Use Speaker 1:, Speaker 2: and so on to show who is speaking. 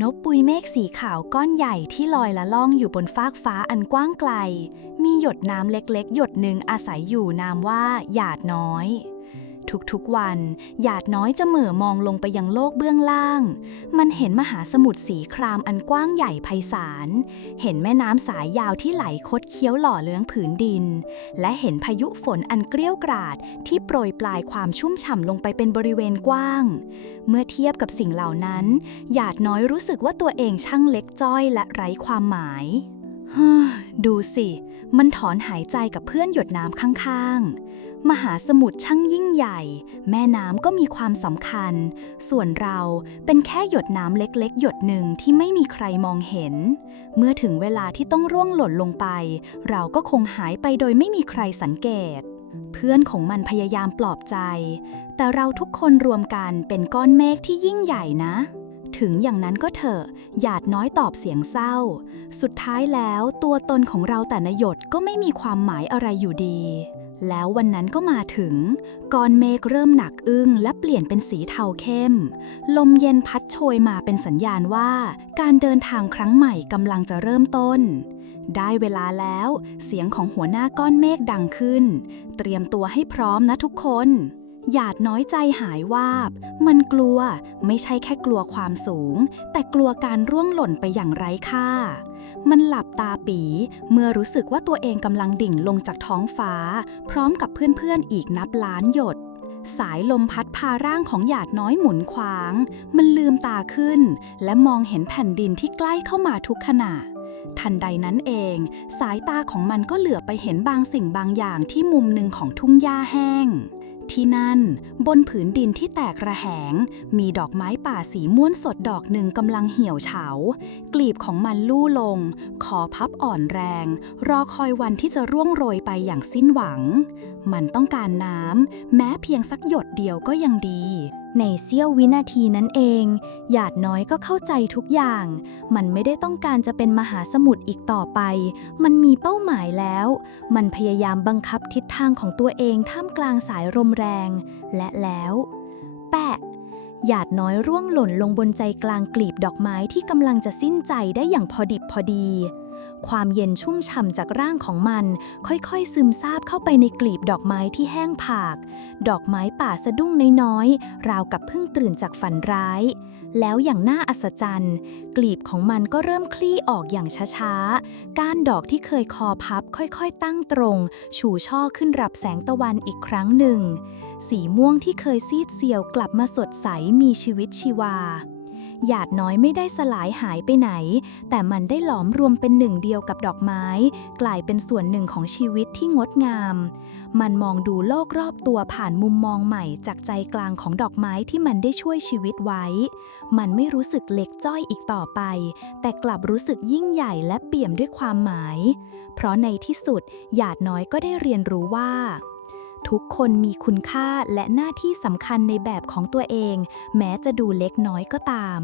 Speaker 1: นบปุยเมฆสีขาวก้อนใหญ่ที่ลอยละล่องอยู่บนฟากฟ้าอันกว้างไกล มีหยดน้ำเล็กๆ หยดหนึ่งอาศัยอยู่นามว่าหยาดน้อย ทุกๆวัน หยาดน้อยจะเหม่อมองลงไปยังโลกเบื้องล่าง มันเห็นมหาสมุทรสีครามอันกว้างใหญ่ไพศาล เห็นแม่น้ำสายยาวที่ไหลคดเคี้ยวหล่อเลี้ยงผืนดิน และเห็นพายุฝนอันเกลี้ยวกราดที่โปรยปลายความชุ่มฉ่ำลงไปเป็นบริเวณกว้าง เมื่อเทียบกับสิ่งเหล่านั้น หยาดน้อยรู้สึกว่าตัวเองช่างเล็กจ้อยและไร้ความหมายดูสิ มันถอนหายใจกับเพื่อนหยดน้ำข้างๆ มหาสมุทรช่างยิ่งใหญ่ แม่น้ำก็มีความสำคัญ ส่วนเราเป็นแค่หยดน้ำเล็กๆ หยดหนึ่งที่ไม่มีใครมองเห็น เมื่อถึงเวลาที่ต้องร่วงหล่นลงไป เราก็คงหายไปโดยไม่มีใครสังเกต เพื่อนของมันพยายามปลอบใจ แต่เราทุกคนรวมกันเป็นก้อนเมฆที่ยิ่งใหญ่นะถึงอย่างนั้นก็เถอะ หยาดน้อยตอบเสียงเศร้า สุดท้ายแล้วตัวตนของเราแต่ละหยดก็ไม่มีความหมายอะไรอยู่ดี แล้ววันนั้นก็มาถึงก้อนเมฆเริ่มหนักอึ้งและเปลี่ยนเป็นสีเทาเข้ม ลมเย็นพัดโชยมาเป็นสัญญาณว่า การเดินทางครั้งใหม่กำลังจะเริ่มต้น ได้เวลาแล้ว เสียงของหัวหน้าก้อนเมฆดังขึ้น เตรียมตัวให้พร้อมนะทุกคน หยาดน้อยใจหายวาบ มันกลัวไม่ใช่แค่กลัวความสูง แต่กลัวการร่วงหล่นไปอย่างไร้ค่า มันหลับตาปีเมื่อรู้สึกว่าตัวเองกำลังดิ่งลงจากท้องฟ้า พร้อมกับเพื่อนๆอีกนับล้านหยด สายลมพัดพาร่างของหยาดน้อยหมุนขวาง มันลืมตาขึ้น และมองเห็นแผ่นดินที่ใกล้เข้ามาทุกขณะทันใดนั้นเอง สายตาของมันก็เหลือบไปเห็นบางสิ่งบางอย่างที่มุมหนึ่งของทุ่งหญ้าแห้ง ที่นั่น บนผืนดินที่แตกระแหง มีดอกไม้ป่าสีม่วนสดดอกหนึ่งกำลังเหี่ยวเฉา กลีบของมันลู่ลง คอพับอ่อนแรง รอคอยวันที่จะร่วงโรยไปอย่างสิ้นหวัง มันต้องการน้ำแม้เพียงสักหยดเดียวก็ยังดี ในเสี้ยววินาทีนั้นเอง หยาดน้อยก็เข้าใจทุกอย่าง มันไม่ได้ต้องการจะเป็นมหาสมุทรอีกต่อไป มันมีเป้าหมายแล้ว มันพยายามบังคับทิศทางของตัวเองท่ามกลางสายลมแรง และแล้ว แปะ หยาดน้อยร่วงหล่นลงบนใจกลางกลีบดอกไม้ที่กำลังจะสิ้นใจได้อย่างพอดิบพอดี ความเย็นชุ่มฉ่ำจากร่างของมัน ค่อยๆ ซึมซาบเข้าไปในกลีบดอกไม้ที่แห้งผาก ดอกไม้ป่าสะดุ้งน้อยๆ ราวกับเพิ่งตื่นจากฝันร้าย แล้วอย่างน่าอัศจรรย์ กลีบของมันก็เริ่มคลี่ออกอย่างช้าๆ ก้านดอกที่เคยคอพับค่อยๆ ตั้งตรง ชูช่อขึ้นรับแสงตะวันอีกครั้งหนึ่ง สีม่วงที่เคยซีดเซียวกลับมาสดใสมีชีวิตชีวา หยาดน้อยไม่ได้สลายหายไปไหน แต่มันได้หลอมรวมเป็นหนึ่งเดียวกับดอกไม้ กลายเป็นส่วนหนึ่งของชีวิตที่งดงาม มันมองดูโลกรอบตัวผ่านมุมมองใหม่จากใจกลางของดอกไม้ที่มันได้ช่วยชีวิตไว้ มันไม่รู้สึกเล็กจ้อยอีกต่อไป แต่กลับรู้สึกยิ่งใหญ่และเปี่ยมด้วยความหมาย เพราะในที่สุดหยาดน้อยก็ได้เรียนรู้ว่า ทุกคนมีคุณค่าและหน้าที่สำคัญในแบบของตัวเอง แม้จะดูเล็กน้อยก็ตาม